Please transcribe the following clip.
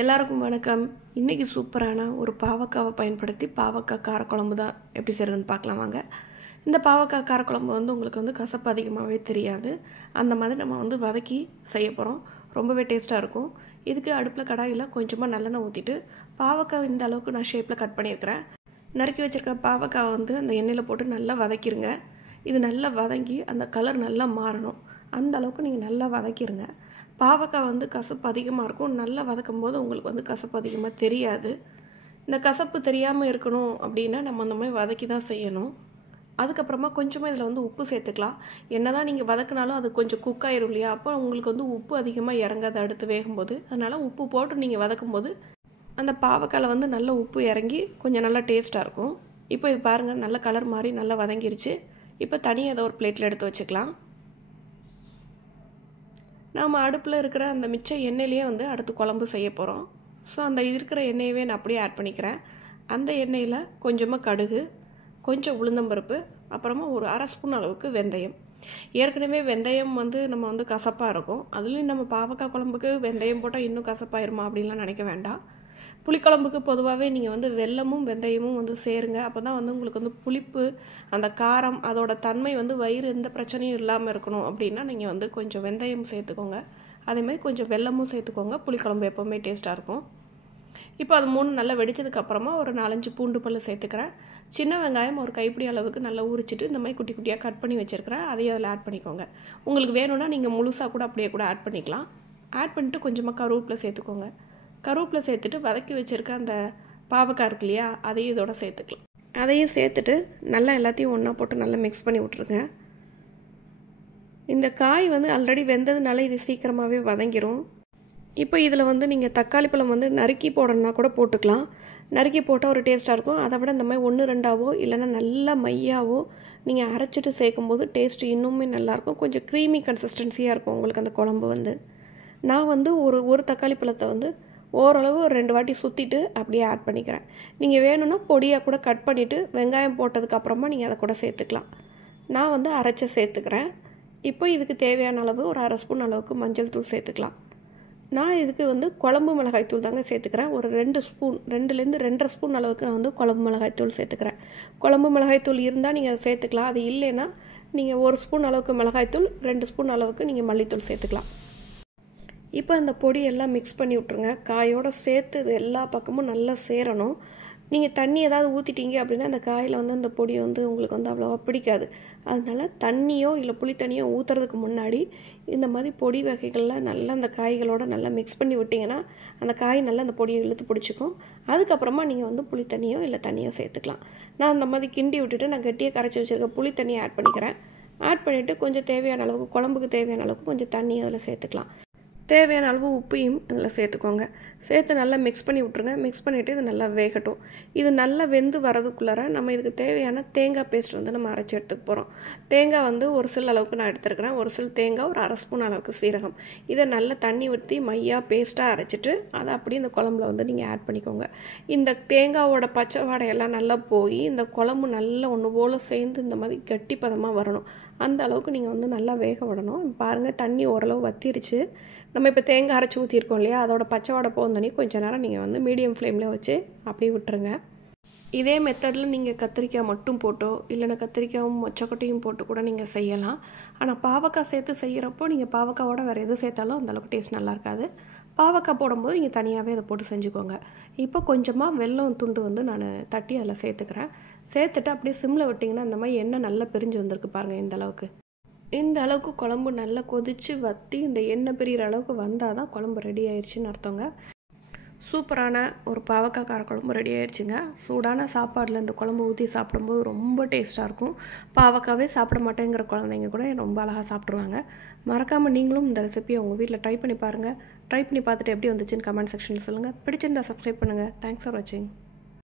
எல்லாருக்கும் வணக்கம். இன்றைக்கி சூப்பரான ஒரு பாவக்காவை பயன்படுத்தி பாவக்காய் காரக்குழம்பு தான் எப்படி செய்கிறதுன்னு பார்க்கலாம் வாங்க. இந்த பாவக்காய் காரக்குழம்பு உங்களுக்கு கசப்பு அதிகமாகவே தெரியாது. அந்த மாதிரி நம்ம வதக்கி செய்ய போகிறோம். ரொம்பவே டேஸ்ட்டாக இருக்கும். இதுக்கு அடுப்பில் கடாயில் கொஞ்சமாக நல்லெண்ணெய் ஊற்றிட்டு பாவக்காய் இந்த அளவுக்கு நான் ஷேப்பில் கட் பண்ணியிருக்கிறேன். நறுக்கி வச்சுருக்க பாவக்காவை அந்த எண்ணெயில் போட்டு நல்லா வதக்கிடுங்க. இது நல்லா வதங்கி அந்த கலர் நல்லா மாறணும். அந்த அளவுக்கு நீங்கள் நல்லா வதக்கிடுங்க. பாவக்காய் கசப்பு அதிகமாக இருக்கும். நல்லா வதக்கும் போது உங்களுக்கு கசப்பு அதிகமாக தெரியாது. இந்த கசப்பு தெரியாமல் இருக்கணும் அப்படின்னா நம்ம அந்த மாதிரி வதக்கி தான் செய்யணும். அதுக்கப்புறமா கொஞ்சமாக இதில் உப்பு சேர்த்துக்கலாம். என்ன தான் நீங்கள் வதக்கினாலும் அது கொஞ்சம் குக் ஆயிரும் இல்லையா? அப்போ உங்களுக்கு உப்பு அதிகமாக இறங்காது அடுத்து வேகும்போது. அதனால் உப்பு போட்டு நீங்கள் வதக்கும்போது அந்த பாவக்காயில் நல்ல உப்பு இறங்கி கொஞ்சம் நல்லா டேஸ்ட்டாக இருக்கும். இப்போ இது பாருங்கள், நல்ல கலர் மாதிரி நல்லா வதங்கிருச்சு. இப்போ தனியாக ஏதோ ஒரு பிளேட்டில் எடுத்து வச்சுக்கலாம். நாம் அடுப்பில் இருக்கிற அந்த மிச்ச எண்ணெயிலேயே அடுத்து குழம்பு செய்ய போகிறோம். ஸோ அந்த இருக்கிற எண்ணெயவே நான் அப்படியே ஆட் பண்ணிக்கிறேன். அந்த எண்ணெயில் கொஞ்சமாக கடுகு, கொஞ்சம் உளுந்தம்பருப்பு, அப்புறமா ஒரு அரை ஸ்பூன் அளவுக்கு வெந்தயம். ஏற்கனவே வெந்தயம் நம்ம கசப்பாக இருக்கும். அதுலேயும் நம்ம பாவக்காய் குழம்புக்கு வெந்தயம் போட்டால் இன்னும் கசப்பாயிருமா அப்படின்லாம் நினைக்க வேண்டாம். புளிக்குழம்புக்கு பொதுவாகவே நீங்கள் வெல்லமும் வெந்தயமும் சேருங்க. அப்போ தான் உங்களுக்கு புளிப்பு, அந்த காரம், அதோட தன்மை வயிறு எந்த பிரச்சனையும் இல்லாமல் இருக்கணும் அப்படின்னா நீங்கள் கொஞ்சம் வெந்தயம் சேர்த்துக்கோங்க. அதேமாதிரி கொஞ்சம் வெல்லமும் சேர்த்துக்கோங்க. புளிக்குழம்பு எப்போவுமே டேஸ்ட்டாக இருக்கும். இப்போ அது 3 நல்லா வெடித்ததுக்கப்புறமா ஒரு 4-5 பூண்டு பல் சேர்த்துக்கிறேன். சின்ன வெங்காயம் ஒரு கைப்பிடி அளவுக்கு நல்லா உரிச்சிட்டு இந்த மாதிரி குட்டி குட்டியாக கட் பண்ணி வச்சுருக்கிறேன். அதையும் அதில் ஆட் பண்ணிக்கோங்க. உங்களுக்கு வேணும்னா நீங்கள் முழுசாக கூட அப்படியே கூட ஆட் பண்ணிக்கலாம். ஆட் பண்ணிவிட்டு கொஞ்சமாக கருவேப்பிலை சேர்த்துக்கோங்க. கருவேப்பிலை சேர்த்துட்டு வதக்கி வச்சுருக்க அந்த பாவக்காய் இருக்கு இல்லையா, அதையும் இதோட சேர்த்துக்கலாம். அதையும் சேர்த்துட்டு நல்லா எல்லாத்தையும் ஒன்றா போட்டு நல்லா மிக்ஸ் பண்ணி விட்ருங்க. இந்த காய் ஆல்ரெடி வெந்ததுனால இது சீக்கிரமாகவே வதங்கிரும். இப்போ இதில் நீங்கள் தக்காளி பழம் நறுக்கி போடணுன்னா கூட போட்டுக்கலாம். நறுக்கி போட்டால் ஒரு டேஸ்ட்டாக இருக்கும். அதை விட இந்த மாதிரி 1-2ஆவோ இல்லைன்னா நல்லா மையாவோ நீங்கள் அரைச்சிட்டு சேர்க்கும்போது டேஸ்ட்டு இன்னுமே நல்லாயிருக்கும். கொஞ்சம் க்ரீமி கன்சிஸ்டன்சியாக இருக்கும் உங்களுக்கு அந்த குழம்பு. நான் ஒரு தக்காளி பழத்தை ஓரளவு ஒரு 2 வாட்டி சுற்றிட்டு அப்படியே ஆட் பண்ணிக்கிறேன். நீங்கள் வேணும்னா பொடியாக கூட கட் பண்ணிவிட்டு வெங்காயம் போட்டதுக்கப்புறமா நீங்கள் அதை கூட சேர்த்துக்கலாம். நான் அரைச்சி சேர்த்துக்கிறேன். இப்போ இதுக்கு தேவையான அளவு ஒரு அரை ஸ்பூன் அளவுக்கு மஞ்சள் தூள் சேர்த்துக்கலாம். நான் இதுக்கு குழம்பு மிளகாய் தூள் தாங்க சேர்த்துக்கிறேன். ஒரு 2 ஸ்பூன் 2லேருந்து 2.5 ஸ்பூன் அளவுக்கு நான் குழம்பு மிளகாய் தூள் சேர்த்துக்கிறேன். குழம்பு மிளகாய் தூள் இருந்தால் நீங்கள் அதை சேர்த்துக்கலாம். அது இல்லைன்னா நீங்கள் 1 ஸ்பூன் அளவுக்கு மிளகாய் தூள், 2 ஸ்பூன் அளவுக்கு நீங்கள் மல்லித்தூள் சேர்த்துக்கலாம். இப்போ அந்த பொடி எல்லாம் மிக்ஸ் பண்ணி விட்ருங்க. காயோடு சேர்த்து இது எல்லா பக்கமும் நல்லா சேரணும். நீங்கள் தண்ணி ஏதாவது ஊற்றிட்டீங்க அப்படின்னா அந்த காயில் அந்த பொடி உங்களுக்கு அவ்வளோவா பிடிக்காது. அதனால தண்ணியோ இல்லை புளி தண்ணியோ ஊற்றுறதுக்கு முன்னாடி இந்த மாதிரி பொடி வகைகள்லாம் நல்லா அந்த காய்களோடு நல்லா மிக்ஸ் பண்ணி விட்டிங்கன்னா அந்த காய் நல்லா அந்த பொடியை இழுத்து பிடிச்சிக்கும். அதுக்கப்புறமா நீங்கள் புளி தண்ணியோ இல்லை தண்ணியோ சேர்த்துக்கலாம். நான் அந்த மாதிரி கிண்டி விட்டுட்டு நான் கட்டியாக கரைச்சி வச்சுருக்க புளி தண்ணியை ஆட் பண்ணிக்கிறேன். ஆட் பண்ணிவிட்டு கொஞ்சம் தேவையான அளவுக்கு, குழம்புக்கு தேவையான அளவுக்கு கொஞ்சம் தண்ணி அதில் சேர்த்துக்கலாம். தேவையான அளவு உப்பையும் இதில் சேர்த்துக்கோங்க. சேர்த்து நல்லா மிக்ஸ் பண்ணி விட்ருங்க. மிக்ஸ் பண்ணிவிட்டு இது நல்லா வேகட்டும். இது நல்லா வெந்து வரதுக்குள்ளார நம்ம இதுக்கு தேவையான தேங்காய் பேஸ்ட் நம்ம அரைச்சி எடுத்துக்க போகிறோம். தேங்காய் ஒரு சில் அளவுக்கு நான் எடுத்துருக்கிறேன். ஒரு சில் தேங்காய், ஒரு அரை ஸ்பூன் அளவுக்கு சீரகம், இதை நல்லா தண்ணி ஊற்றி மையாக பேஸ்ட்டாக அரைச்சிட்டு அதை அப்படியே இந்த குழம்புல நீங்கள் ஆட் பண்ணிக்கோங்க. இந்த தேங்காவோட பச்சை வாடையெல்லாம் நல்லா போய் இந்த குழம்பு நல்லா ஒன்று போல் சேர்ந்து இந்த மாதிரி கட்டி பதமாக வரணும். அந்த அளவுக்கு நீங்கள் நல்லா வேக விடணும். பாருங்கள், தண்ணி ஓரளவு வத்திருச்சு. நம்ம இப்போ தேங்காய் அரைச்சி ஊற்றிருக்கோம் இல்லையா, அதோட பச்சை வாடை போந்தோடனே கொஞ்சம் நேரம் நீங்கள் மீடியம் ஃப்ளேமில் வச்சு அப்படியே விட்டுருங்க. இதே மெத்தடில் நீங்கள் கத்திரிக்காய் மட்டும் போட்டோ இல்லைன்னா கத்திரிக்காயும் மொச்சக்கொட்டையும் போட்டு கூட நீங்கள் செய்யலாம். ஆனால் பாவக்காய் சேர்த்து செய்கிறப்போ நீங்கள் பாவக்காவோட வேறு எது சேர்த்தாலும் அந்தளவுக்கு டேஸ்ட் நல்லா இருக்காது. பாவக்காய் போடும்போது நீங்கள் தனியாகவே அதை போட்டு செஞ்சுக்கோங்க. இப்போ கொஞ்சமாக வெல்லம் துண்டு நான் தட்டி அதில் சேர்த்துக்கிறேன். சேர்த்துட்டு அப்படியே சிம்மில் விட்டிங்கன்னா இந்த மாதிரி எண்ணெய் நல்லா பிரிஞ்சு வந்திருக்கு பாருங்கள். இந்த அளவுக்கு குழம்பு நல்லா கொதித்து வற்றி இந்த எண்ணெய் பிரிகிற அளவுக்கு வந்தால் தான் குழம்பு ரெடி ஆயிடுச்சுன்னு அர்த்தங்க. சூப்பரான ஒரு பாவக்காய் காரக்குழம்பு ரெடி ஆயிடுச்சுங்க. சூடான சாப்பாடில் இந்த குழம்பு ஊற்றி சாப்பிடும்போது ரொம்ப டேஸ்ட்டாக இருக்கும். பாவக்காவே சாப்பிட மாட்டேங்கிற குழந்தைங்க கூட ரொம்ப அழகாக சாப்பிட்ருவாங்க. மறக்காமல் நீங்களும் இந்த ரெசிபியை உங்கள் வீட்டில் ட்ரை பண்ணி பாருங்கள். ட்ரை பண்ணி பார்த்துட்டு எப்படி வந்துச்சுன்னு கமெண்ட் செக்ஷனில் சொல்லுங்கள். பிடிச்சிருந்தா சப்ஸ்கிரைப் பண்ணுங்கள். தேங்க்ஸ் ஃபார் வாட்சிங்.